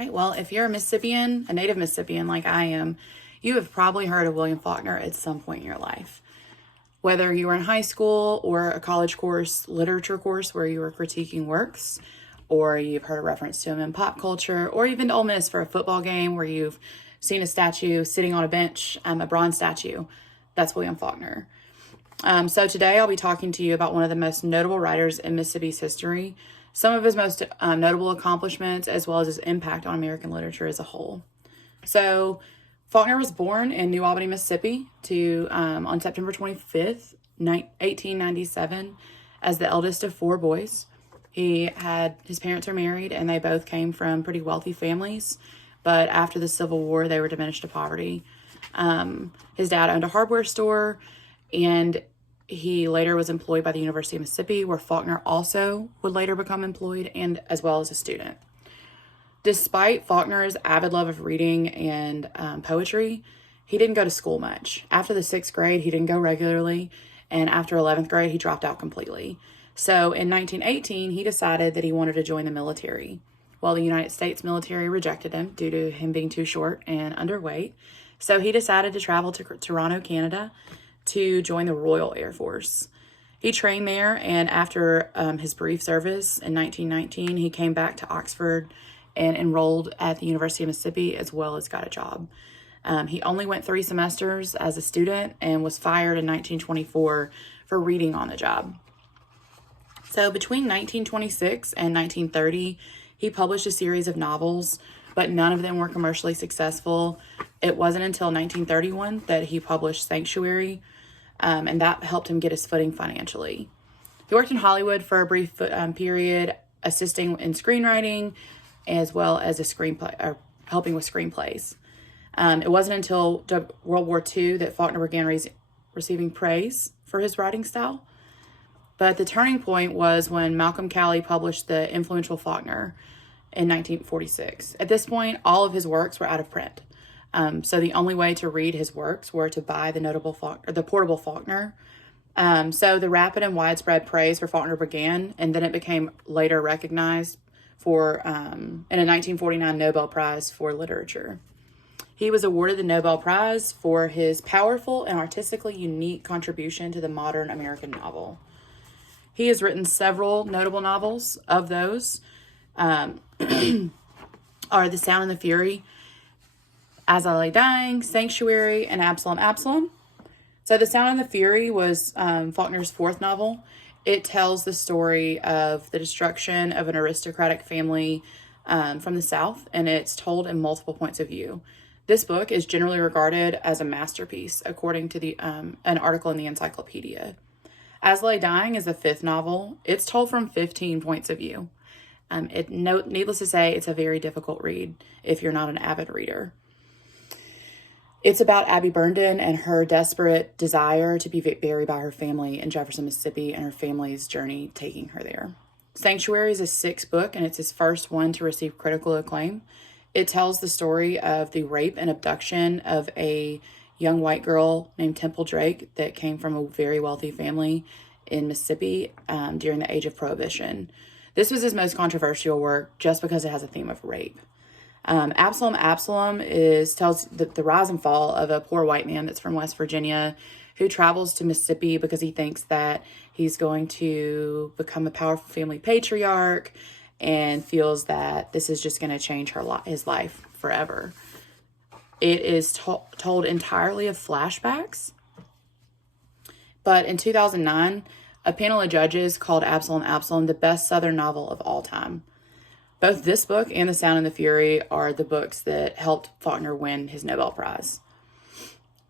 right, well, if you're a Mississippian, a native Mississippian like I am, you have probably heard of William Faulkner at some point in your life. Whether you were in high school or a college course, literature course where you were critiquing works, or you've heard a reference to him in pop culture, or you've been to Ole Miss for a football game where you've seen a statue sitting on a bench, a bronze statue, that's William Faulkner. So today I'll be talking to you about one of the most notable writers in Mississippi's history, some of his most notable accomplishments, as well as his impact on American literature as a whole. So Faulkner was born in New Albany, Mississippi on September 25th, 1897, as the eldest of four boys. His parents are married, and they both came from pretty wealthy families, but after the Civil War, they were diminished to poverty. His dad owned a hardware store, and he later was employed by the University of Mississippi, where Faulkner also would later become employed, and as well as a student. Despite Faulkner's avid love of reading and poetry, he didn't go to school much. After the 6th grade, he didn't go regularly, and after 11th grade, he dropped out completely. So in 1918, he decided that he wanted to join the military. Well, the United States military rejected him due to him being too short and underweight. So he decided to travel to Toronto, Canada, to join the Royal Air Force. He trained there, and after his brief service in 1919, he came back to Oxford and enrolled at the University of Mississippi, as well as got a job. He only went 3 semesters as a student and was fired in 1924 for reading on the job. So between 1926 and 1930, he published a series of novels, but none of them were commercially successful. It wasn't until 1931 that he published Sanctuary, and that helped him get his footing financially. He worked in Hollywood for a brief period, assisting in screenwriting, as well as helping with screenplays. It wasn't until World War II that Faulkner began receiving praise for his writing style. But the turning point was when Malcolm Cowley published the influential Faulkner in 1946. At this point, all of his works were out of print. So the only way to read his works were to buy the portable Faulkner. So the rapid and widespread praise for Faulkner began, and then it became later recognized in a 1949 Nobel Prize for Literature. He was awarded the Nobel Prize for his powerful and artistically unique contribution to the modern American novel. He has written several notable novels. Of those are The Sound and the Fury, As I Lay Dying, Sanctuary, and Absalom, Absalom. So The Sound and the Fury was Faulkner's 4th novel. It tells the story of the destruction of an aristocratic family from the South, and it's told in multiple points of view. This book is generally regarded as a masterpiece, according to an article in the Encyclopedia. As I Lay Dying is the 5th novel. It's told from 15 points of view. Needless to say, it's a very difficult read if you're not an avid reader. It's about Abby Burndon and her desperate desire to be buried by her family in Jefferson, Mississippi, and her family's journey taking her there. Sanctuary is a 6th book, and it's his first one to receive critical acclaim. It tells the story of the rape and abduction of a young white girl named Temple Drake that came from a very wealthy family in Mississippi during the age of Prohibition. This was his most controversial work just because it has a theme of rape. Absalom, Absalom tells the rise and fall of a poor white man that's from West Virginia who travels to Mississippi because he thinks that he's going to become a powerful family patriarch and feels that this is just going to change his life forever. It is told entirely of flashbacks. But in 2009, a panel of judges called Absalom, Absalom the best Southern novel of all time. Both this book and The Sound and the Fury are the books that helped Faulkner win his Nobel Prize.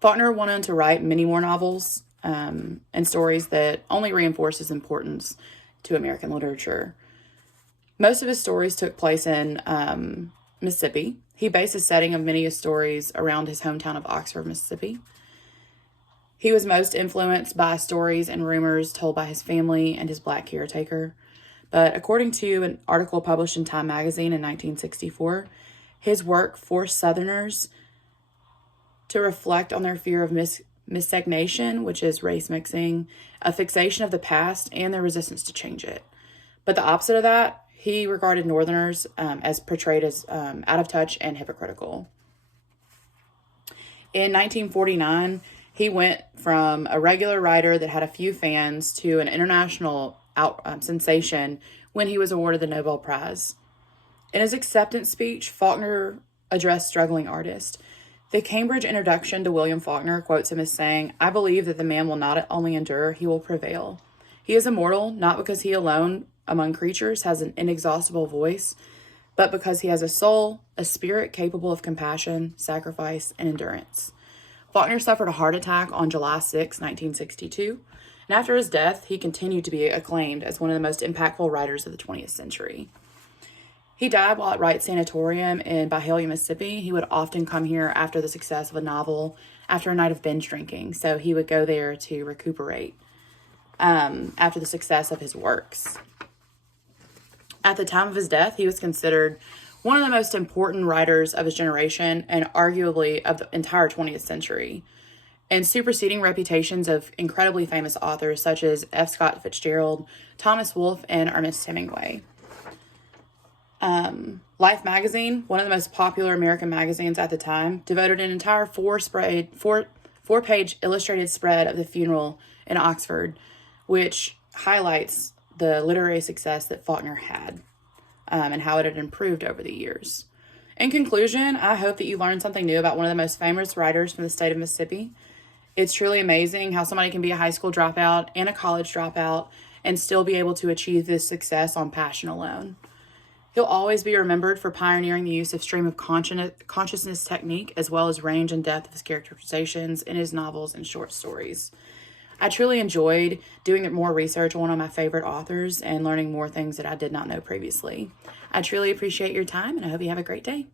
Faulkner went on to write many more novels and stories that only reinforce his importance to American literature. Most of his stories took place in Mississippi. He based the setting of many of his stories around his hometown of Oxford, Mississippi. He was most influenced by stories and rumors told by his family and his black caretaker. But according to an article published in Time magazine in 1964, his work forced Southerners to reflect on their fear of miscegnation, which is race mixing, a fixation of the past, and their resistance to change it. But the opposite of that, he regarded Northerners as portrayed as out of touch and hypocritical. In 1949, he went from a regular writer that had a few fans to an international sensation when he was awarded the Nobel Prize. In his acceptance speech, Faulkner addressed struggling artists. The Cambridge introduction to William Faulkner quotes him as saying, "I believe that the man will not only endure, he will prevail. He is immortal, not because he alone among creatures has an inexhaustible voice, but because he has a soul, a spirit capable of compassion, sacrifice, and endurance." Faulkner suffered a heart attack on July 6, 1962, and after his death, he continued to be acclaimed as one of the most impactful writers of the 20th century. He died while at Wright Sanatorium in Byhalia, Mississippi. He would often come here after the success of a novel, after a night of binge drinking, so he would go there to recuperate after the success of his works. At the time of his death, he was considered one of the most important writers of his generation and arguably of the entire 20th century, and superseding reputations of incredibly famous authors such as F. Scott Fitzgerald, Thomas Wolfe, and Ernest Hemingway. Life magazine, one of the most popular American magazines at the time, devoted an entire four-page illustrated spread of the funeral in Oxford, which highlights the literary success that Faulkner had and how it had improved over the years. In conclusion, I hope that you learned something new about one of the most famous writers from the state of Mississippi. It's truly amazing how somebody can be a high school dropout and a college dropout and still be able to achieve this success on passion alone. He'll always be remembered for pioneering the use of stream of consciousness technique, as well as range and depth of his characterizations in his novels and short stories. I truly enjoyed doing more research on one of my favorite authors and learning more things that I did not know previously. I truly appreciate your time, and I hope you have a great day.